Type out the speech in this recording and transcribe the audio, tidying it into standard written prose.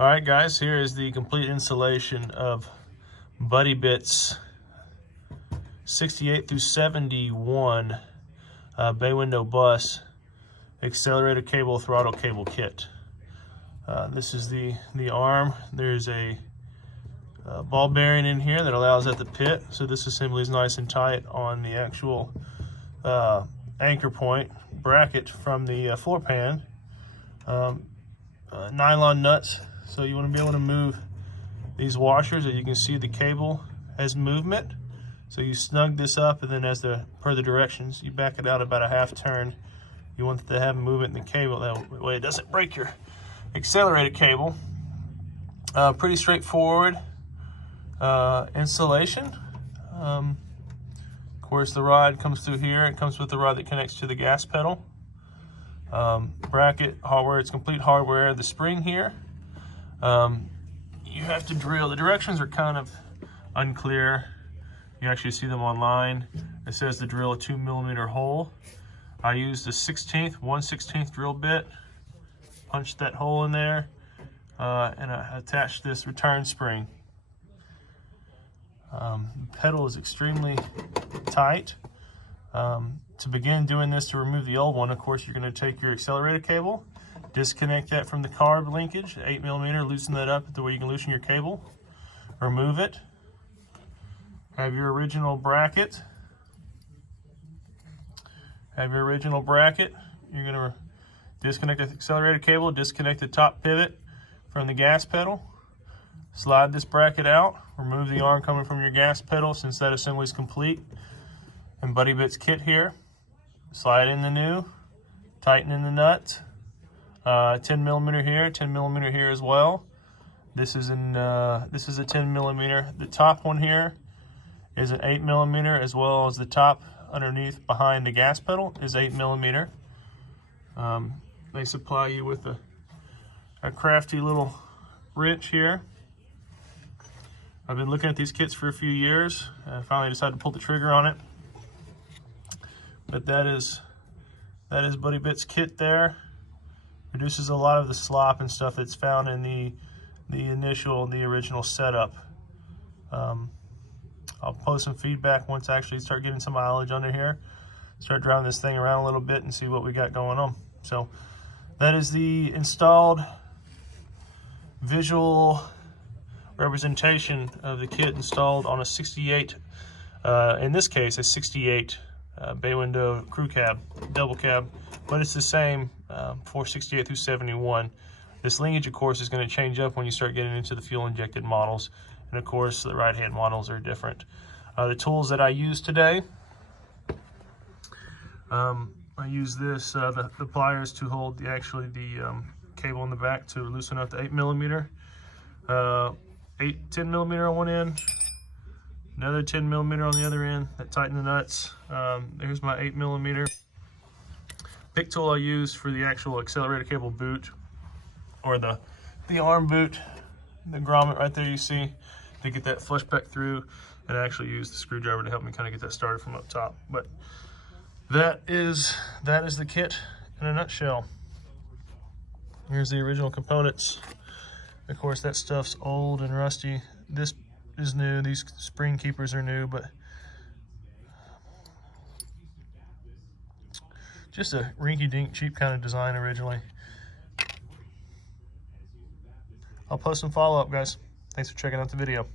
All right, guys, here is the complete installation of Butty Bits 68 through 71 bay window bus accelerator cable throttle cable kit. This is the arm. There's a ball bearing in here that allows at the pit, so this assembly is nice and tight on the actual anchor point bracket from the floor pan. Nylon nuts, so you want to be able to move these washers. As you can see, the cable has movement, so you snug this up, and then per the directions, you back it out about a half turn. You want to have movement in the cable, that way it doesn't break your accelerated cable. Pretty straightforward installation. Of course, the rod comes through here. It comes with the rod that connects to the gas pedal. Bracket hardware, it's complete hardware. The spring here, you have to drill. The directions are kind of unclear. You actually see them online. It says to drill a 2mm hole. I used a 1/16 drill bit, punched that hole in there, and I attached this return spring. The pedal is extremely tight. To begin doing this, to remove the old one, of course, you're going to take your accelerator cable, disconnect that from the carb linkage, 8mm, loosen that up the way you can loosen your cable, remove it, have your original bracket. You're going to disconnect the accelerator cable, disconnect the top pivot from the gas pedal, slide this bracket out, remove the arm coming from your gas pedal since that assembly is complete. And Butty Bits kit here, slide in the new, tighten in the nut, 10mm here, 10mm here as well. This is a 10mm. The top one here is an 8mm, as well as the top underneath behind the gas pedal is 8mm. They supply you with a crafty little wrench here. I've been looking at these kits for a few years. I finally decided to pull the trigger on it. But that is Butty Bits kit there. Reduces a lot of the slop and stuff that's found in the original setup. I'll post some feedback once I actually start getting some mileage under here. Start driving this thing around a little bit and see what we got going on. So that is the installed visual representation of the kit installed on a 68, in this case a 68 bay window crew cab, double cab, but it's the same for 68 through 71. This linkage, of course, is going to change up when you start getting into the fuel injected models, and of course the right hand models are different. The tools that I use today, I use this the pliers to hold the cable in the back to loosen up the 8mm, 10mm on one end, another 10mm on the other end that tighten the nuts. There's my 8mm. Pick tool I use for the actual accelerator cable boot, or the arm boot, the grommet right there you see, to get that flush back through, and I actually use the screwdriver to help me kind of get that started from up top. But that is the kit in a nutshell. Here's the original components. Of course, that stuff's old and rusty. This is new. These spring keepers are new, but just a rinky-dink cheap kind of design originally. I'll post some follow-up, guys. Thanks for checking out the video.